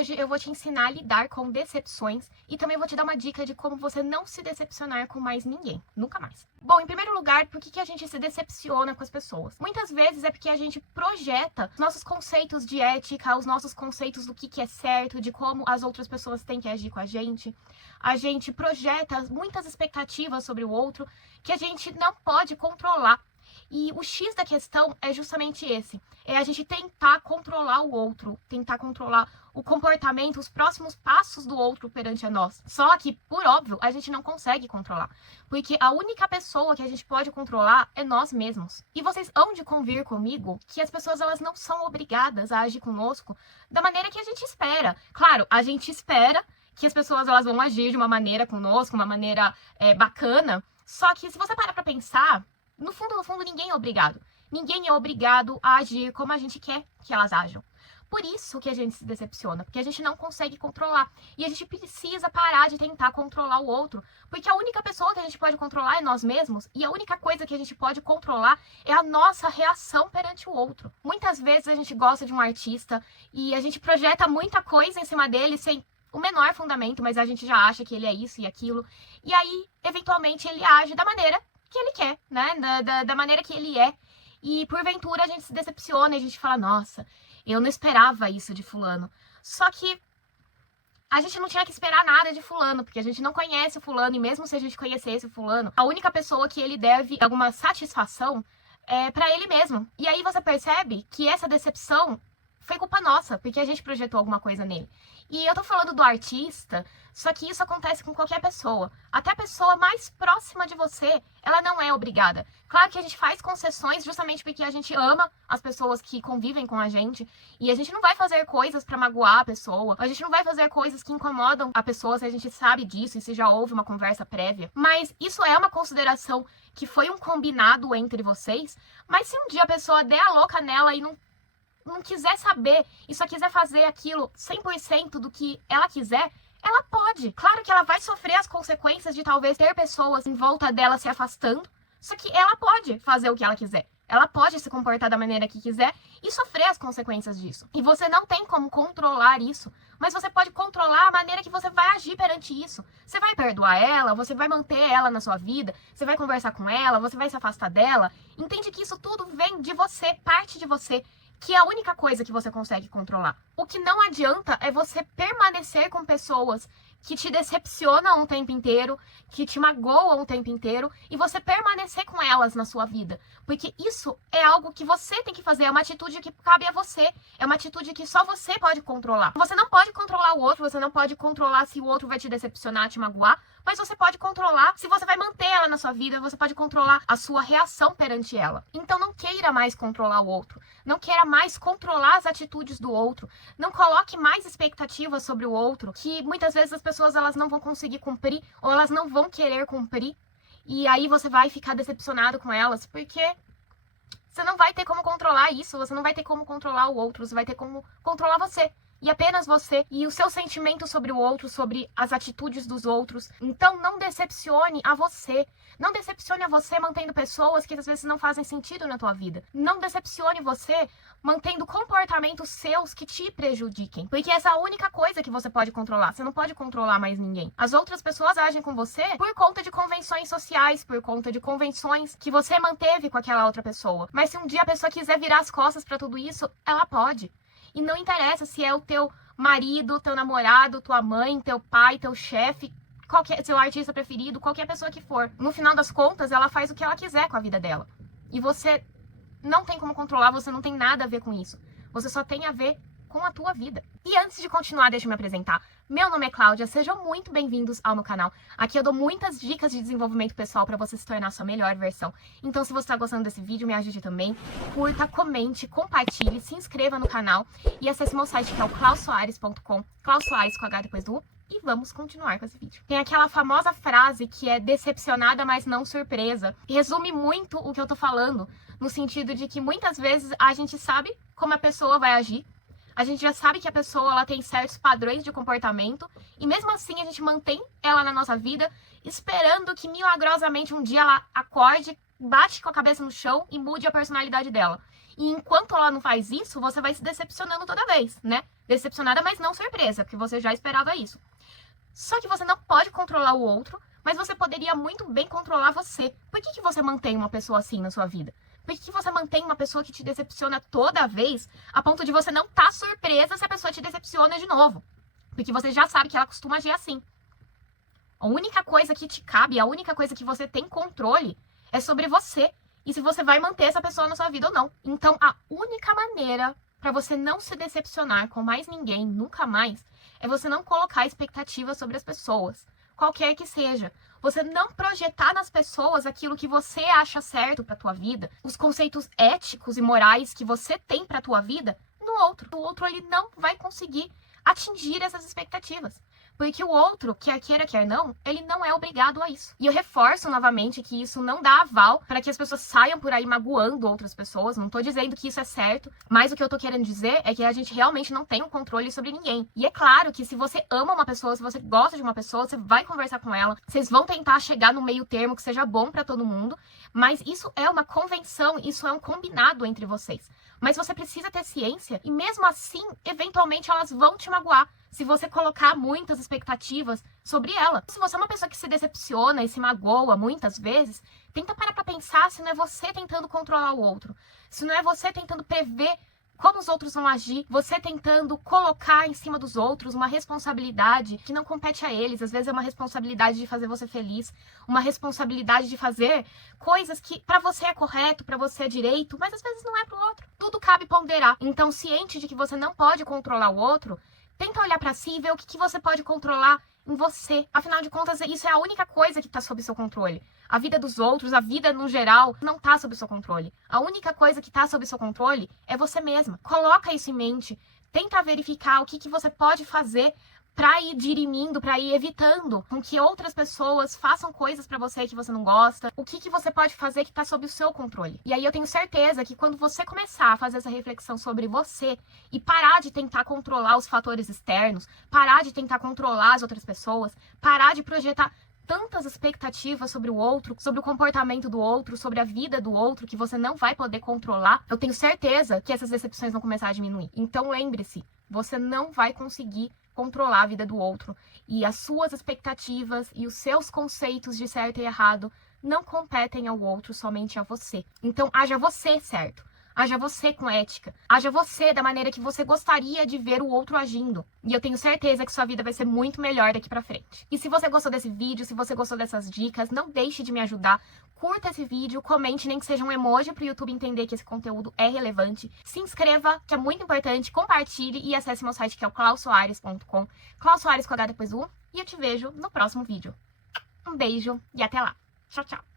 hoje eu vou te ensinar a lidar com decepções e também vou te dar uma dica de como você não se decepcionar com mais ninguém, nunca mais. Bom, em primeiro lugar, por que a gente se decepciona com as pessoas? Muitas vezes é porque a gente projeta os nossos conceitos de ética, os nossos conceitos do que é certo, de como as outras pessoas têm que agir com a gente. A gente projeta muitas expectativas sobre o outro que a gente não pode controlar. E o X da questão é justamente esse. É a gente tentar controlar o outro, tentar controlar o comportamento, os próximos passos do outro perante a nós. Só que, por óbvio, a gente não consegue controlar. Porque a única pessoa que a gente pode controlar é nós mesmos. E vocês hão de convir comigo que as pessoas elas não são obrigadas a agir conosco da maneira que a gente espera. Claro, a gente espera que as pessoas elas vão agir de uma maneira conosco, uma maneira bacana. Só que se você parar pra pensar, no fundo, ninguém é obrigado. Ninguém é obrigado a agir como a gente quer que elas ajam. Por isso que a gente se decepciona, porque a gente não consegue controlar. E a gente precisa parar de tentar controlar o outro, porque a única pessoa que a gente pode controlar é nós mesmos, e a única coisa que a gente pode controlar é a nossa reação perante o outro. Muitas vezes a gente gosta de um artista e a gente projeta muita coisa em cima dele sem o menor fundamento, mas a gente já acha que ele é isso e aquilo. E aí, eventualmente, ele age da maneira que ele quer, né? Da maneira que ele é. E porventura a gente se decepciona e a gente fala, nossa, eu não esperava isso de fulano. Só que a gente não tinha que esperar nada de fulano, porque a gente não conhece o fulano, e mesmo se a gente conhecesse o fulano, a única pessoa que ele deve alguma satisfação é pra ele mesmo. E aí você percebe que essa decepção foi culpa nossa, porque a gente projetou alguma coisa nele. E eu tô falando do artista, só que isso acontece com qualquer pessoa. Até a pessoa mais próxima de você, ela não é obrigada. Claro que a gente faz concessões justamente porque a gente ama as pessoas que convivem com a gente. E a gente não vai fazer coisas pra magoar a pessoa. A gente não vai fazer coisas que incomodam a pessoa se a gente sabe disso e se já houve uma conversa prévia. Mas isso é uma consideração que foi um combinado entre vocês. Mas se um dia a pessoa der a louca nela e não quiser saber e só quiser fazer aquilo 100% do que ela quiser, ela pode. Claro que ela vai sofrer as consequências de talvez ter pessoas em volta dela se afastando, só que ela pode fazer o que ela quiser. Ela pode se comportar da maneira que quiser e sofrer as consequências disso. E você não tem como controlar isso, mas você pode controlar a maneira que você vai agir perante isso. Você vai perdoar ela, você vai manter ela na sua vida, você vai conversar com ela, você vai se afastar dela. Entende que isso tudo vem de você, parte de você, que é a única coisa que você consegue controlar. O que não adianta é você permanecer com pessoas que te decepcionam o tempo inteiro, que te magoam o tempo inteiro, e você permanecer com elas na sua vida. Porque isso é algo que você tem que fazer, é uma atitude que cabe a você, é uma atitude que só você pode controlar. Você não pode controlar o outro, você não pode controlar se o outro vai te decepcionar, te magoar, mas você pode controlar se você vai manter ela na sua vida, você pode controlar a sua reação perante ela. Então não queira mais controlar o outro, não queira mais controlar as atitudes do outro, não coloque mais expectativas sobre o outro, que muitas vezes as pessoas elas não vão conseguir cumprir ou elas não vão querer cumprir, e aí você vai ficar decepcionado com elas, porque você não vai ter como controlar isso, você não vai ter como controlar o outro, você vai ter como controlar você. E apenas você e o seu sentimento sobre o outro, sobre as atitudes dos outros. Então não decepcione a você. Não decepcione a você mantendo pessoas que às vezes não fazem sentido na tua vida. Não decepcione você mantendo comportamentos seus que te prejudiquem. Porque essa é a única coisa que você pode controlar. Você não pode controlar mais ninguém. As outras pessoas agem com você por conta de convenções sociais, por conta de convenções que você manteve com aquela outra pessoa. Mas se um dia a pessoa quiser virar as costas pra tudo isso, ela pode. E não interessa se é o teu marido, teu namorado, tua mãe, teu pai, teu chefe, seu artista preferido, qualquer pessoa que for. No final das contas, ela faz o que ela quiser com a vida dela. E você não tem como controlar, você não tem nada a ver com isso. Você só tem a ver com a tua vida. E antes de continuar, deixa eu me apresentar. Meu nome é Cláudia, sejam muito bem-vindos ao meu canal. Aqui eu dou muitas dicas de desenvolvimento pessoal para você se tornar a sua melhor versão. Então, se você está gostando desse vídeo, me ajude também. Curta, comente, compartilhe, se inscreva no canal e acesse meu site que é o clausoares.com, Klaus Soares com H depois do U. E vamos continuar com esse vídeo. Tem aquela famosa frase que é decepcionada, mas não surpresa. Resume muito o que eu tô falando, no sentido de que muitas vezes a gente sabe como a pessoa vai agir, a gente já sabe que a pessoa ela tem certos padrões de comportamento e mesmo assim a gente mantém ela na nossa vida esperando que milagrosamente um dia ela acorde bate com a cabeça no chão e mude a personalidade dela. E enquanto ela não faz isso, você vai se decepcionando toda vez, né? Decepcionada, mas não surpresa, porque você já esperava isso. Só que você não pode controlar o outro, mas você poderia muito bem controlar você. Por que você mantém uma pessoa assim na sua vida? Por que você mantém uma pessoa que te decepciona toda vez, a ponto de você não estar surpresa se a pessoa te decepciona de novo? Porque você já sabe que ela costuma agir assim. A única coisa que te cabe, a única coisa que você tem controle é sobre você. E se você vai manter essa pessoa na sua vida ou não. Então, a única maneira para você não se decepcionar com mais ninguém, nunca mais, é você não colocar expectativas sobre as pessoas, qualquer que seja. Você não projetar nas pessoas aquilo que você acha certo para tua vida, os conceitos éticos e morais que você tem para tua vida no outro. O outro ele não vai conseguir atingir essas expectativas. Porque o outro, quer queira, quer não, ele não é obrigado a isso. E eu reforço novamente que isso não dá aval para que as pessoas saiam por aí magoando outras pessoas. Não tô dizendo que isso é certo, mas o que eu tô querendo dizer é que a gente realmente não tem um controle sobre ninguém. E é claro que se você ama uma pessoa, se você gosta de uma pessoa, você vai conversar com ela, vocês vão tentar chegar no meio termo que seja bom para todo mundo, mas isso é uma convenção, isso é um combinado entre vocês. Mas você precisa ter ciência e mesmo assim, eventualmente elas vão te magoar se você colocar muitas expectativas sobre ela. Se você é uma pessoa que se decepciona e se magoa muitas vezes, tenta parar pra pensar se não é você tentando controlar o outro, se não é você tentando prever como os outros vão agir, você tentando colocar em cima dos outros uma responsabilidade que não compete a eles. Às vezes é uma responsabilidade de fazer você feliz, uma responsabilidade de fazer coisas que pra você é correto, pra você é direito, mas às vezes não é pro outro. Tudo cabe ponderar. Então, ciente de que você não pode controlar o outro, tenta olhar pra si e ver o que você pode controlar em você. Afinal de contas, isso é a única coisa que tá sob seu controle. A vida dos outros, a vida no geral, não tá sob seu controle. A única coisa que tá sob seu controle é você mesma. Coloca isso em mente. Tenta verificar o que você pode fazer pra ir dirimindo, pra ir evitando com que outras pessoas façam coisas pra você que você não gosta. O que você pode fazer que tá sob o seu controle. E aí eu tenho certeza que quando você começar a fazer essa reflexão sobre você e parar de tentar controlar os fatores externos, parar de tentar controlar as outras pessoas, parar de projetar tantas expectativas sobre o outro, sobre o comportamento do outro, sobre a vida do outro que você não vai poder controlar, eu tenho certeza que essas decepções vão começar a diminuir. Então lembre-se, você não vai conseguir controlar a vida do outro e as suas expectativas e os seus conceitos de certo e errado não competem ao outro, somente a você. Então haja você certo. Haja você com ética. Haja você da maneira que você gostaria de ver o outro agindo. E eu tenho certeza que sua vida vai ser muito melhor daqui pra frente. E se você gostou desse vídeo, se você gostou dessas dicas, não deixe de me ajudar. Curta esse vídeo, comente, nem que seja um emoji pro YouTube entender que esse conteúdo é relevante. Se inscreva, que é muito importante, compartilhe e acesse meu site que é o clausoares.com. Klaus Soares com H depois do 1. E eu te vejo no próximo vídeo. Um beijo e até lá. Tchau, tchau.